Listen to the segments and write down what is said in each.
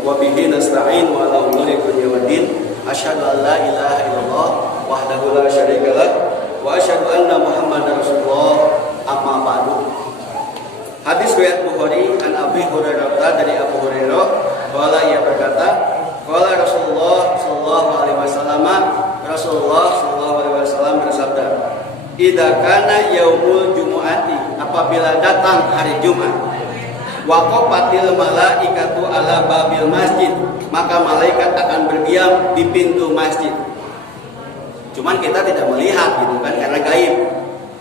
wa bihi nasta'in wa ala umuri dunya waddin. Asyhadu an la ilaha illallah wahdahu la syarikalah wa asyhadu anna Muhammadar Rasulullah. Amma ba'du. Hadis riwayat Bukhari an Abi Hurairah, dari Abu Hurairah, qala ia berkata, qala Rasulullah sallallahu alaihi wasallam, Rasulullah sallallahu alaihi wasallam bersabda, idza kana yaumul jumu'ati, apabila datang hari Jumat, waqafatil malaikatu ala babil masjid, maka malaikat akan berdiam di pintu masjid. Cuman kita tidak melihat gitu kan, karena gaib.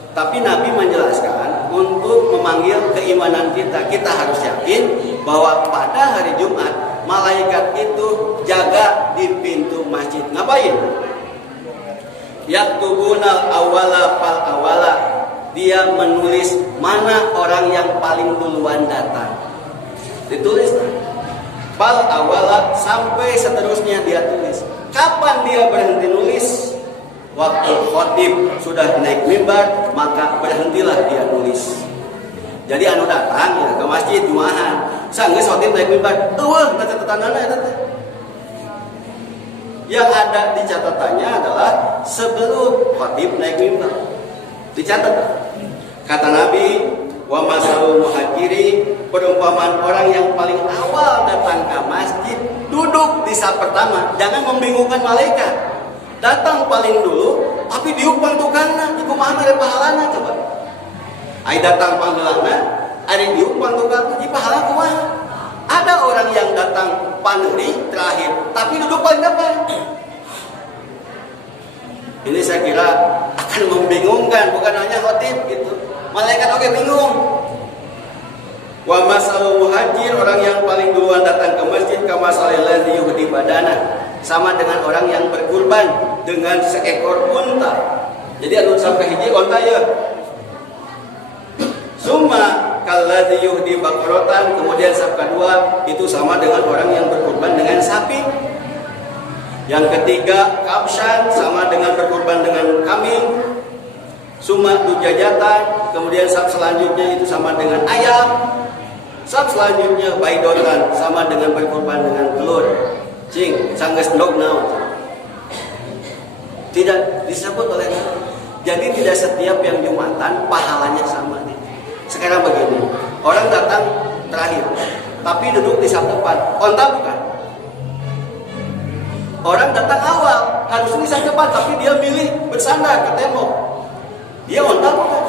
Tapi Nabi menjelaskan untuk memanggil keimanan kita, kita harus yakin bahwa pada hari Jumat malaikat itu jaga di pintu masjid. Ngapain? Yaktubunal awala fal awala, dia menulis mana orang yang paling duluan datang. Ditulis fal awala sampai seterusnya dia tulis. Kapan dia berhenti nulis? Waktu khotib sudah naik mimbar, maka berhentilah dia nulis. Jadi anu datang ya ke masjid Jumahan, sanggeus khotib naik mimbar, eueuh catatanana eta teh. Yang ada di catatannya adalah sebelum khotib naik mimbar. Dicatat. Kata Nabi, wa masalul muhajiri, perumpamaan orang yang paling awal datang ke masjid, duduk di saf pertama. Jangan membingungkan malaikat. Datang paling dulu, tapi diupang tukangna, iku mah mere pahalana coba. Ai datang panggelana, ari diupang tukangna, di pahala kumaha? Ada orang yang datang paneuri terakhir, tapi duduk paling depan. Ini saya kira akan membingungkan, bukan hanya khotib gitu. Malaikat oke bingung. Wa masalul muhajir, orang yang paling duluan datang ke masjid, kama salil ladzi yuhdi badana, sama dengan orang yang berkurban dengan seekor unta. Jadi anu sampai hiji unta ya. Summa kalladzi yuhdi baqaratan, kemudian saf kedua itu sama dengan orang yang berkurban dengan sapi. Yang ketiga kabshan, sama dengan berkurban dengan kambing. Summa dujajatan, kemudian saf selanjutnya itu sama dengan ayam. Saf selanjutnya baidotan, sama dengan berkurban dengan telur. Cing, sanggeus ndog naon. Tidak disebut oleh Nabi. Jadi tidak setiap yang Jumatan pahalanya sama. Sekarang begini, orang datang terakhir, tapi duduk di saf depan. Onta bukan? Orang datang awal, harus di saf depan, tapi dia milih bersandar ke tembok. Dia onta bukan?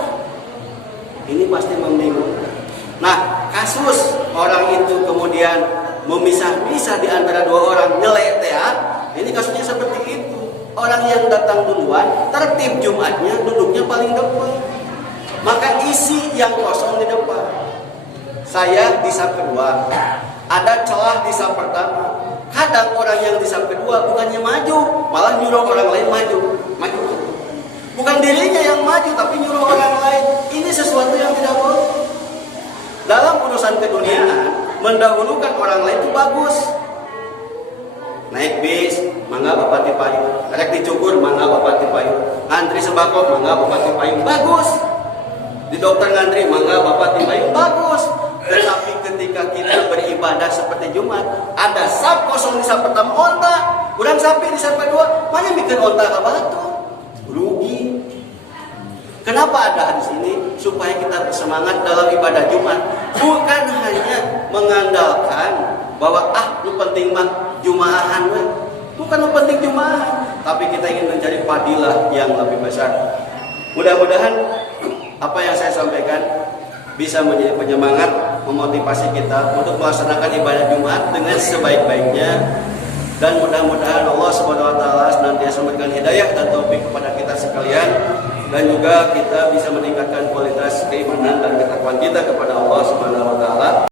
Ini pasti membingungkan. Nah, kasus orang itu kemudian memisah-misah di antara dua orang, nyelek teh, ini kasusnya seperti itu. Orang yang datang duluan, tertib Jumatnya duduknya paling depan, maka isi yang kosong di depan. Saya di saf kedua, ada celah di saf pertama. Kadang orang yang di saf kedua bukannya maju, malah nyuruh orang lain maju. Bukan dirinya yang maju, tapi nyuruh orang lain. Ini sesuatu yang tidak boleh. Dalam urusan keduniaan, mendahulukan orang lain itu bagus. Naik bis, mangga bapak di payung. Rek dicukur, mangga bapak di payung. Ngantri sembako, mangga bapak di payung. Bagus. Di dokter ngantri, mangga bapak di payung. Bagus. Tetapi ketika kita beribadah seperti Jumat, ada saf kosong di saf pertama, onta. Kurang sampai di saf kedua, mana bikin onta ke batu? Rugi. Kenapa ada hadis ini? Supaya kita bersemangat dalam ibadah Jumat. Bukan hanya mengandalkan bahwa lu penting mah Jumaahan, bukan lu penting Jumaahan, tapi kita ingin mencari fadilah yang lebih besar. Mudah-mudahan apa yang saya sampaikan bisa menjadi penyemangat, memotivasi kita untuk melaksanakan ibadah Jumat dengan sebaik-baiknya. Dan mudah-mudahan Allah Subhanahu wa taala senantiasa memberikan hidayah dan taufik kepada kita sekalian, dan juga kita bisa meningkatkan kualitas keimanan dan ketakwaan kita kepada Allah Subhanahu wa taala.